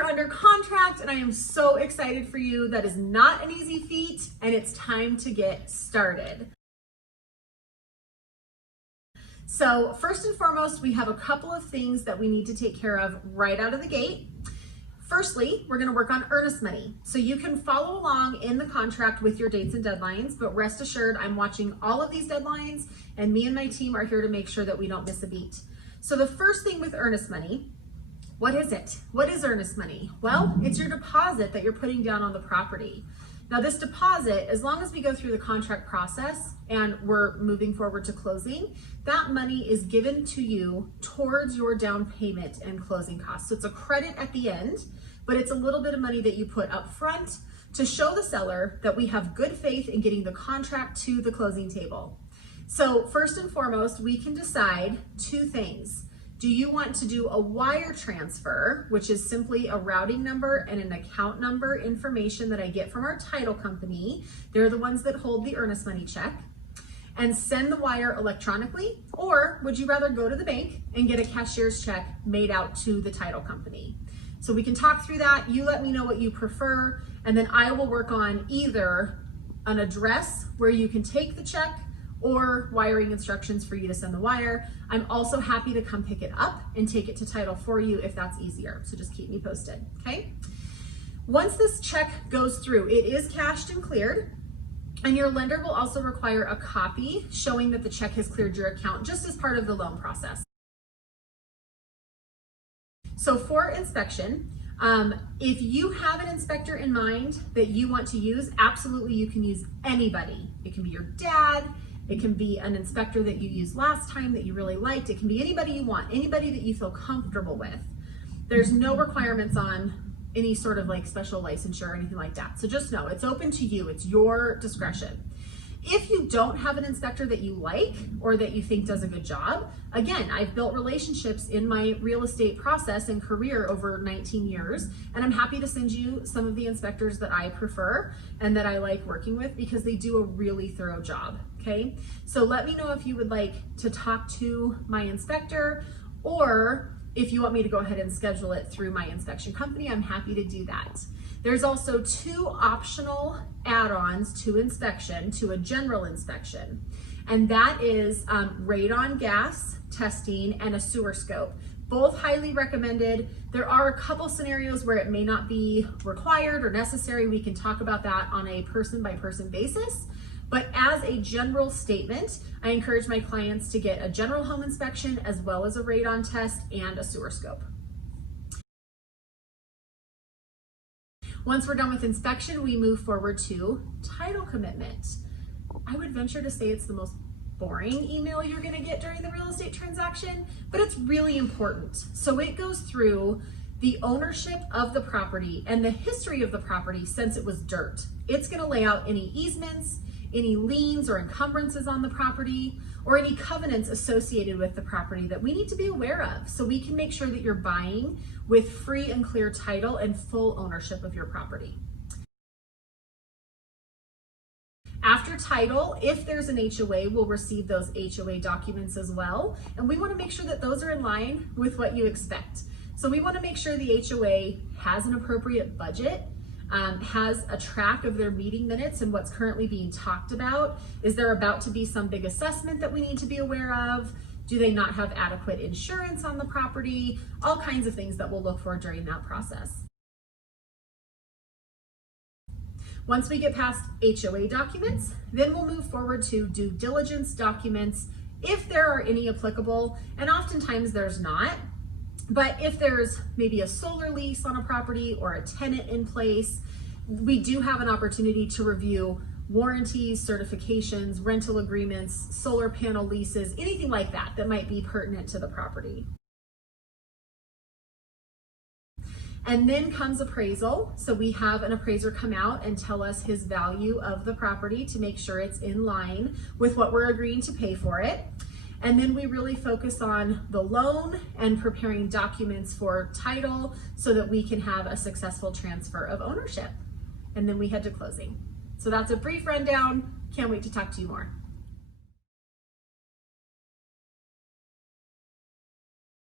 you're under contract, and I am so excited for you. That is not an easy feat, and it's time to get started. So first and foremost, we have a couple of things that we need to take care of right out of the gate. Firstly, we're gonna work on earnest money. So you can follow along in the contract with your dates and deadlines, but rest assured, I'm watching all of these deadlines, and me and my team are here to make sure that we don't miss a beat. So the first thing with earnest money, what is it? What is earnest money? Well, it's your deposit that you're putting down on the property. Now this deposit, as long as we go through the contract process and we're moving forward to closing, that money is given to you towards your down payment and closing costs. So it's a credit at the end, but it's a little bit of money that you put up front to show the seller that we have good faith in getting the contract to the closing table. So first and foremost, we can decide two things. Do you want to do a wire transfer, which is simply a routing number and an account number information that I get from our title company? They're the ones that hold the earnest money check, and send the wire electronically? Or would you rather go to the bank and get a cashier's check made out to the title company? So we can talk through that. You let me know what you prefer, and then I will work on either an address where you can take the check or wiring instructions for you to send the wire. I'm also happy to come pick it up and take it to title for you if that's easier. So just keep me posted, okay? Once this check goes through, it is cashed and cleared, and your lender will also require a copy showing that the check has cleared your account just as part of the loan process. So for inspection, if you have an inspector in mind that you want to use, absolutely you can use anybody. It can be your dad, it can be an inspector that you used last time that you really liked. It can be anybody you want, anybody that you feel comfortable with. There's no requirements on any sort of like special licensure or anything like that. So just know it's open to you, it's your discretion. If you don't have an inspector that you like or that you think does a good job, again, I've built relationships in my real estate process and career over 19 years, and I'm happy to send you some of the inspectors that I prefer and that I like working with because they do a really thorough job, okay? So let me know if you would like to talk to my inspector, or if you want me to go ahead and schedule it through my inspection company, I'm happy to do that. There's also two optional add-ons to inspection, to a general inspection, and that is radon gas testing and a sewer scope. Both highly recommended. There are a couple scenarios where it may not be required or necessary. We can talk about that on a person-by-person basis. But as a general statement, I encourage my clients to get a general home inspection as well as a radon test and a sewer scope. Once we're done with inspection, we move forward to title commitment. I would venture to say it's the most boring email you're gonna get during the real estate transaction, but it's really important. So it goes through the ownership of the property and the history of the property since it was dirt. It's gonna lay out any easements, any liens or encumbrances on the property, or any covenants associated with the property that we need to be aware of so we can make sure that you're buying with free and clear title and full ownership of your property. After title, if there's an HOA, we'll receive those HOA documents as well, and we want to make sure that those are in line with what you expect. So we want to make sure the HOA has an appropriate budget, has a track of their meeting minutes and what's currently being talked about. Is there about to be some big assessment that we need to be aware of? Do they not have adequate insurance on the property? All kinds of things that we'll look for during that process. Once we get past HOA documents, then we'll move forward to due diligence documents, if there are any applicable, and oftentimes there's not. But if there's maybe a solar lease on a property or a tenant in place, we do have an opportunity to review warranties, certifications, rental agreements, solar panel leases, anything like that that might be pertinent to the property. And then comes appraisal. So we have an appraiser come out and tell us his value of the property to make sure it's in line with what we're agreeing to pay for it. And then we really focus on the loan and preparing documents for title so that we can have a successful transfer of ownership. And then we head to closing. So that's a brief rundown. Can't wait to talk to you more.